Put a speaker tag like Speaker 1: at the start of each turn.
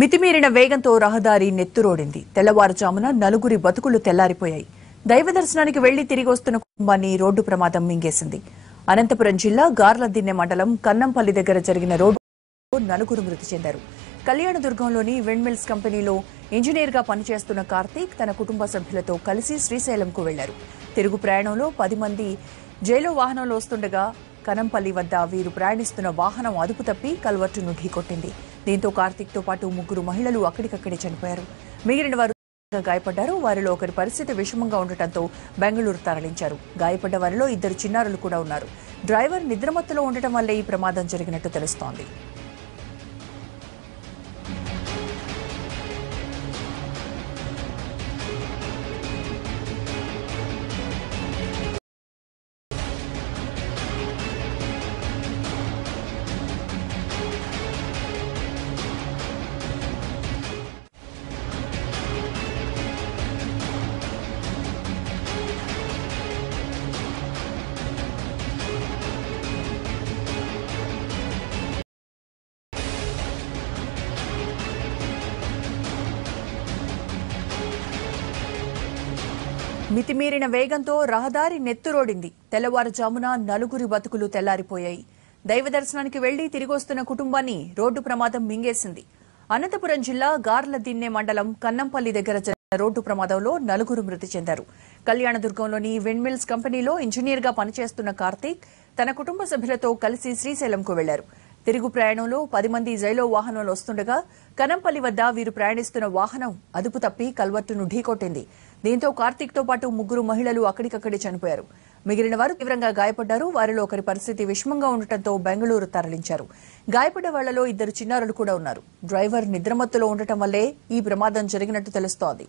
Speaker 1: మితిమీరిన వేగంతో రహదారి నెత్తురోడింది. తెల్లవారుజామున నలుగురి బతుకులు తెల్లారిపోయాయి. దైవ దర్శనానికి వెళ్ళి తిరిగి వస్తున్న కుటుంబాన్ని రోడ్డు ప్రమాదం మింగేసింది. అనంతపురం జిల్లా గార్లదిన్నె మండలం కన్నంపల్లి దగ్గర జరిగిన రోడ్డు నలుగురు మృతి చెందారు. కళ్యాణదుర్గంలోని విండ్మిల్స్ కంపెనీలో ఇంజనీర్గా పనిచేస్తున్న కార్తీక్ తన కుటుంబ సభ్యులతో కలిసి శ్రీశైలంకు వెళ్ళారు. తిరుగు ప్రయాణంలో పది మంది జైలు వాహనంలో వస్తుండగా కనంపల్లి వద్ద వీరు ప్రయాణిస్తున్న వాహనం అదుపు తప్పి కల్వర్టును ఢీకొట్టింది. దీంతో కార్తిక్తో పాటు ముగ్గురు మహిళలు అక్కడికక్కడే చనిపోయారు. మిగిలిన వారు గాయపడ్డారు. వారిలో ఒకరి పరిస్థితి విషమంగా ఉండటంతో బెంగళూరు తరలించారు. గాయపడ్డ వారిలో ఇద్దరు చిన్నారులు కూడా ఉన్నారు. డ్రైవర్ నిద్రమత్తులో ఉండటం వల్లే ఈ ప్రమాదం జరిగినట్టు తెలుస్తోంది. మితిమీరిన వేగంతో రహదారి నెత్తురోడింది. తెల్లవారుజామున నలుగురి బతుకులు తెల్లారిపోయాయి. దైవ దర్శనానికి వెళ్ళి తిరిగొస్తున్న కుటుంబాన్ని రోడ్డు ప్రమాదం మింగేసింది. అనంతపురం జిల్లా గార్లదిన్నె మండలం కన్నంపల్లి దగ్గర జరిగిన రోడ్డు ప్రమాదంలో నలుగురు మృతి చెందారు. కళ్యాణదుర్గంలోని విండ్మిల్స్ కంపెనీలో ఇంజనీర్గా పనిచేస్తున్న కార్తీక్ తన కుటుంబ సభ్యులతో కలిసి శ్రీశైలంకు వెళ్ళారు. తిరుగు ప్రయాణంలో పది మంది జైలో వాహనంలో వస్తుండగా కనంపల్లి వద్ద వీరు ప్రయాణిస్తున్న వాహనం అదుపు తప్పి కల్వర్టును ఢీకొట్టింది. దీంతో కార్తీక్తో పాటు ముగ్గురు మహిళలు అక్కడికక్కడే చనిపోయారు. మిగిలిన వారు తీవ్రంగా గాయపడ్డారు. వారిలో ఒకరి పరిస్థితి విషమంగా ఉండటంతో బెంగళూరు తరలించారు. గాయపడ్డ వాళ్ళలో ఇద్దరు చిన్నారులు కూడా ఉన్నారు. డ్రైవర్ నిద్రమత్తులో ఉండటం వల్లే ఈ ప్రమాదం జరిగినట్టు తెలుస్తోంది.